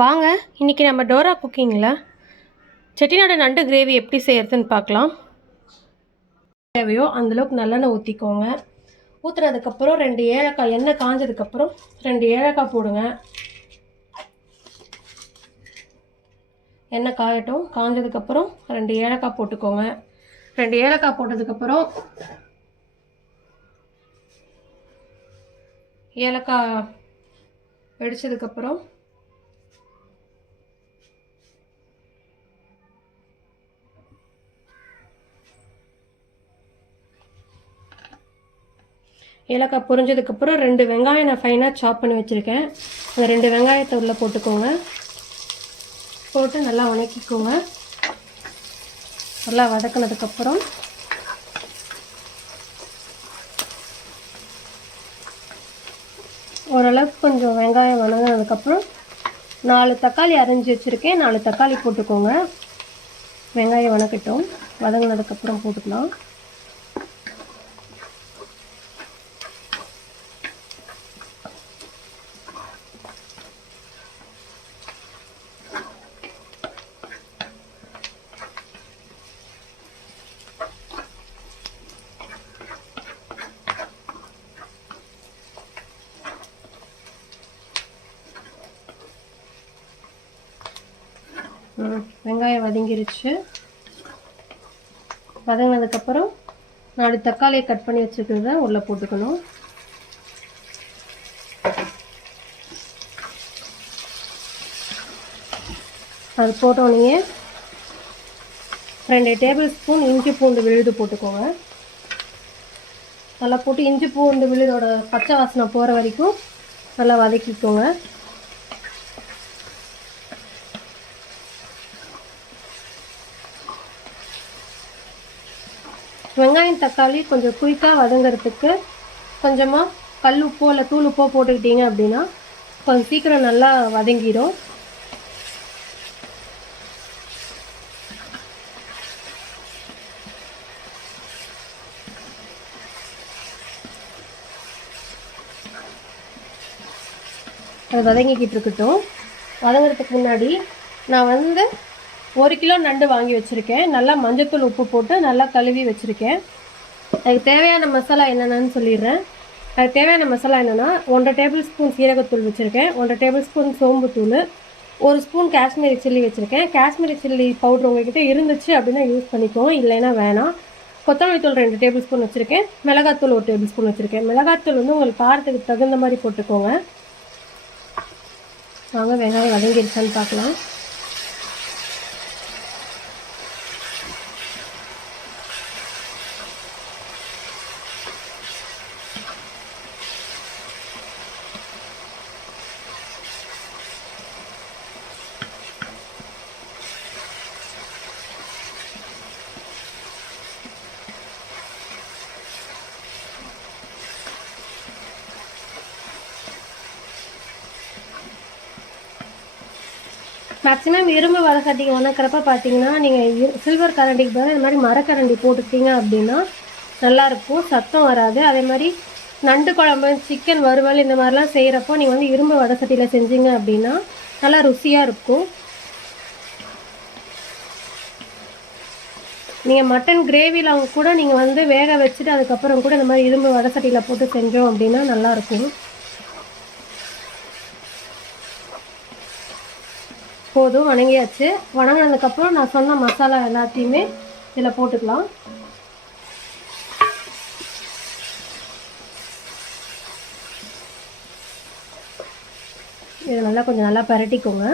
வாங்க இன்றைக்கி நம்ம டோரா குக்கிங்கில் செட்டிநாடு நண்டு கிரேவி எப்படி செய்கிறதுன்னு பார்க்கலாம். தேவையோ அந்தளவுக்கு நல்லெண்ணெய் ஊற்றிக்கோங்க. ஊற்றுனதுக்கப்புறம் 2 ஏலக்காய், எண்ணெய் காஞ்சதுக்கப்புறம் 2 ஏலக்காய் போடுங்க. எண்ணெய் காயட்டும். காஞ்சதுக்கப்புறம் 2 ஏலக்காய் போட்டுக்கோங்க. 2 ஏலக்காய் போட்டதுக்கப்புறம் ஏலக்காய் வெடிச்சதுக்கப்புறம் ஏலக்காய் பொரிஞ்சதுக்கப்புறம் 2 வெங்காயம் நான் ஃபைனாக சாப் பண்ணி வச்சுருக்கேன். அந்த 2 வெங்காயத்தை உள்ளே போட்டுக்கோங்க. போட்டு நல்லா வதக்கிக்கோங்க. நல்லா வதக்கினதுக்கப்புறம் ஓரளவுக்கு கொஞ்சம் வெங்காயம் வதங்கினதுக்கப்புறம் 4 தக்காளி அரைஞ்சி வச்சுருக்கேன். 4 தக்காளி போட்டுக்கோங்க. வெங்காயம் வதக்கட்டும். வதங்கினதுக்கப்புறம் போட்டுக்கலாம். வெங்காயம் வதங்கிருச்சு. வதங்கினதுக்கப்புறம் 4 தக்காளியை கட் பண்ணி வச்சுக்கிறத உள்ளே போட்டுக்கணும். அது போட்டோன்னே 2 டேபிள் ஸ்பூன் இஞ்சி பூண்டு விழுது போட்டுக்கோங்க. நல்லா போட்டு இஞ்சி பூண்டு விழுதோட பச்சை வாசனை போகிற வரைக்கும் நல்லா வதக்கிக்கோங்க. வெங்காயம் தக்காளி கொஞ்சம் குயிக்காக வதங்கிறதுக்கு கொஞ்சமாக கல் உப்போ இல்லை தூள் உப்போ போட்டுக்கிட்டீங்க அப்படின்னா கொஞ்சம் சீக்கிரம் நல்லா வதங்கிடும். அது வதங்கிக்கிட்டு இருக்கட்டும். வதங்கிறதுக்கு முன்னாடி நான் 1 கிலோ நண்டு வாங்கி வச்சுருக்கேன். நல்லா மஞ்சத்தூள் உப்பு போட்டு நல்லா கழுவி வச்சுருக்கேன். அதுக்கு தேவையான மசாலா என்னென்னு சொல்லிடுறேன். அதுக்கு தேவையான மசாலா என்னென்னா 1 டேபிள் ஸ்பூன் சீரகத்தூள் வச்சுருக்கேன். 1 டேபிள் ஸ்பூன் சோம்புத்தூள், 1 ஸ்பூன் காஷ்மீரி சில்லி வச்சுருக்கேன். காஷ்மீரி சில்லி பவுட்ரு உங்கள்கிட்ட இருந்துச்சு அப்படின்னா யூஸ் பண்ணிக்கோங்க, இல்லைன்னா வேணாம். கொத்தமல்லி தூள் 2 டேபிள் ஸ்பூன் வச்சுருக்கேன். மிளகாத்தூள் 1 டேபிள் ஸ்பூன் வச்சுருக்கேன். மிளகாத்தூள் உங்களுக்கு காரத்துக்கு தகுந்த மாதிரி போட்டுக்கோங்க. வாங்க வெங்காயம் வதங்கிருச்சான்னு பார்க்கலாம். மேக்ஸிமம் இரும்பு வடசட்டிக்கு வதக்கிறப்ப பார்த்தீங்கன்னா நீங்கள் சில்வர் கரண்டிக்கு பதிலாக இந்த மாதிரி மரக்கரண்டி போட்டுக்கிட்டீங்க அப்படின்னா நல்லாயிருக்கும், சத்தம் வராது. அதே மாதிரி நண்டு குழம்பு, சிக்கன் வறுவல் இந்த மாதிரிலாம் செய்கிறப்போ நீங்கள் இரும்பு வடசட்டியில் செஞ்சீங்க அப்படின்னா நல்லா ருசியாக இருக்கும். நீங்கள் மட்டன் கிரேவியில் அவங்க கூட நீங்கள் வேக வச்சுட்டு அதுக்கப்புறம் கூட இந்த மாதிரி இரும்பு வடசட்டியில் போட்டு செஞ்சோம் அப்படின்னா நல்லாயிருக்கும். போதும், வணங்கியாச்சு. வணங்கினதுக்கப்புறம் நான் சொன்ன மசாலா எல்லாத்தையுமே இதில் போட்டுக்கலாம். இது நல்லா கொஞ்சம் நல்லா பரட்டிக்கோங்க.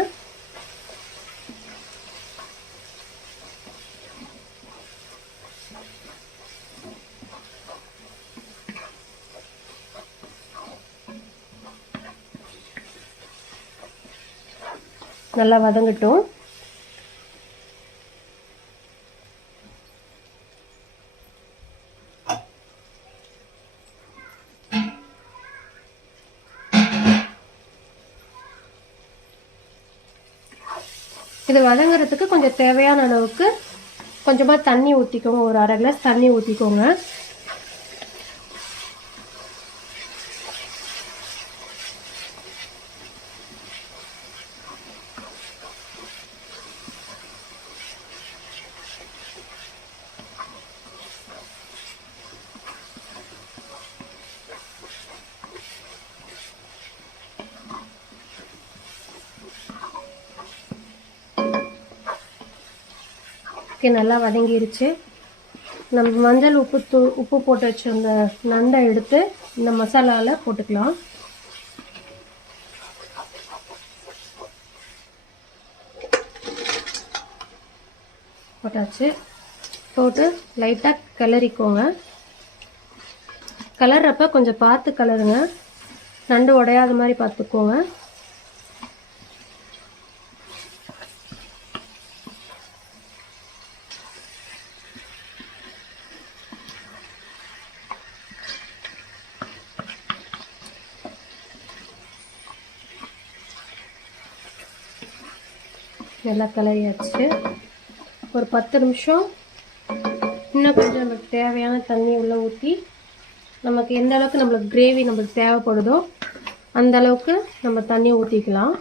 நல்லா வதங்கட்டும். இது வதங்கிறதுக்கு கொஞ்சம் தேவையான அளவுக்கு கொஞ்சமாக தண்ணி ஊற்றிக்கோங்க. ஒரு 1/2 கிளாஸ் தண்ணி ஊற்றிக்கோங்க. ஓகே, நல்லா வதங்கிருச்சு. நம்ம மஞ்சள் உப்பு போட்டு வச்சிருந்த நண்டை எடுத்து இந்த மசாலாவில் போட்டுக்கலாம். போட்டாச்சு. போட்டு லைட்டாக கிளறிக்கோங்க. கிளறப்ப கொஞ்சம் பார்த்து கிளறுங்க, நண்டு உடையாத மாதிரி பார்த்துக்கோங்க. நல்லா கிளறியாச்சு. ஒரு 10 நிமிஷம் இன்னும் கொஞ்சம் நமக்கு தேவையான தண்ணி உள்ளே ஊற்றி, நமக்கு எந்த அளவுக்கு நம்மளுக்கு கிரேவி நம்மளுக்கு தேவைப்படுதோ அந்த அளவுக்கு நம்ம தண்ணி ஊற்றிக்கலாம்.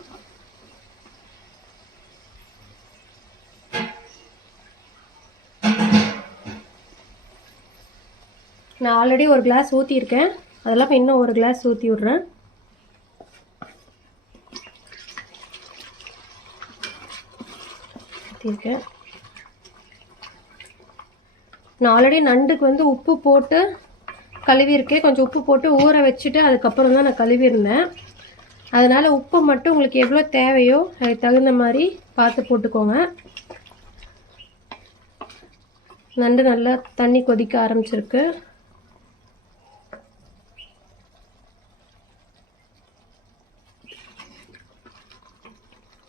நான் ஆல்ரெடி ஒரு கிளாஸ் ஊற்றிருக்கேன், அதெல்லாம் இன்னும் ஒரு கிளாஸ் ஊற்றி விட்றேன். ஊற்றிருக்கேன். நான் ஆல்ரெடி நண்டுக்கு வந்து உப்பு போட்டு கழுவிருக்கேன். கொஞ்சம் உப்பு போட்டு ஊற வச்சுட்டு அதுக்கப்புறம் தான் நான் கழுவிருந்தேன். அதனால் உப்பு மட்டும் உங்களுக்கு எவ்வளோ தேவையோ அதுக்கு தகுந்த மாதிரி பார்த்து போட்டுக்கோங்க. நண்டு நல்லா தண்ணி கொதிக்க ஆரம்பிச்சிருக்கு.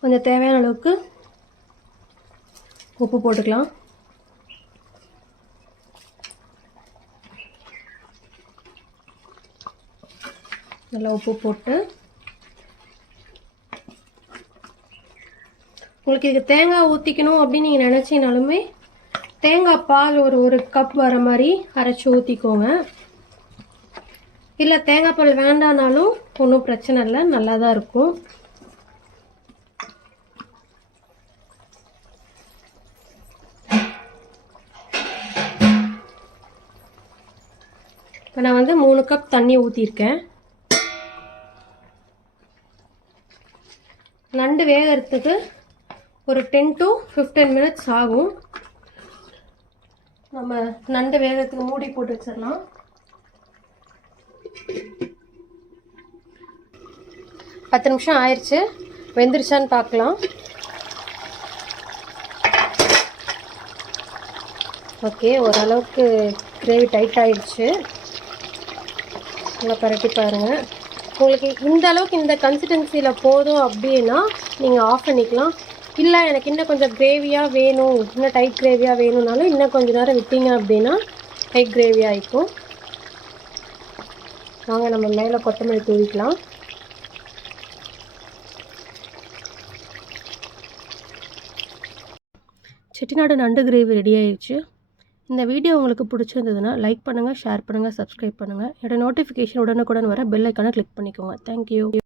கொஞ்சம் தேவையான அளவுக்கு உப்பு போட்டுக்கலாம். நல்லா உப்பு போட்டு, உங்களுக்கு இதுக்கு தேங்காய் ஊற்றிக்கணும் அப்படின்னு நீங்கள் நினச்சினாலுமே தேங்காய் பால் ஒரு கப் வர மாதிரி அரைச்சி ஊற்றிக்கோங்க. இல்லை தேங்காய் பால் வேண்டானாலும் ஒன்றும் பிரச்சனை இல்லை, நல்லா தான் இருக்கும். இப்போ நான் வந்து 3 கப் தண்ணி ஊற்றிருக்கேன். நண்டு வேகிறதுக்கு ஒரு 10 to 15 மினிட்ஸ் ஆகும். நம்ம நண்டு வேகிறதுக்கு மூடி போட்டு வச்சிடலாம். பத்து நிமிஷம் ஆயிடுச்சு. வெந்துருச்சான்னு பார்க்கலாம். ஓகே, ஓரளவுக்கு கிரேவி டைட் ஆயிடுச்சு. நல்லா பரட்டி பாருங்கள். உங்களுக்கு இந்த அளவுக்கு இந்த கன்சிஸ்டன்சியில் போதும் அப்படின்னா நீங்கள் ஆஃப் பண்ணிக்கலாம். இல்லை எனக்கு இன்னும் கொஞ்சம் கிரேவியாக வேணும், இன்னும் டைட் கிரேவியாக வேணும்னாலும் இன்னும் கொஞ்சம் நேரம் விட்டீங்க அப்படின்னா டைட் கிரேவியாக ஆகிக்கும். வாங்க நம்ம மேலே கொத்தமல்லி தூவிக்கலாம். செட்டிநாடு நண்டு கிரேவி ரெடி ஆயிடுச்சு. இந்த வீடியோ உங்களுக்கு பிடிச்சிருந்ததுன்னா லைக் பண்ணுங்கள், ஷேர் பண்ணுங்கள், சப்ஸ்கிரைப் பண்ணுங்கள். என்னோட நோட்டிஃபிகேஷன் உடனுக்குடன் வர பெல் ஐக்கானை கிளிக் பண்ணிக்கோங்க. தேங்க்யூ.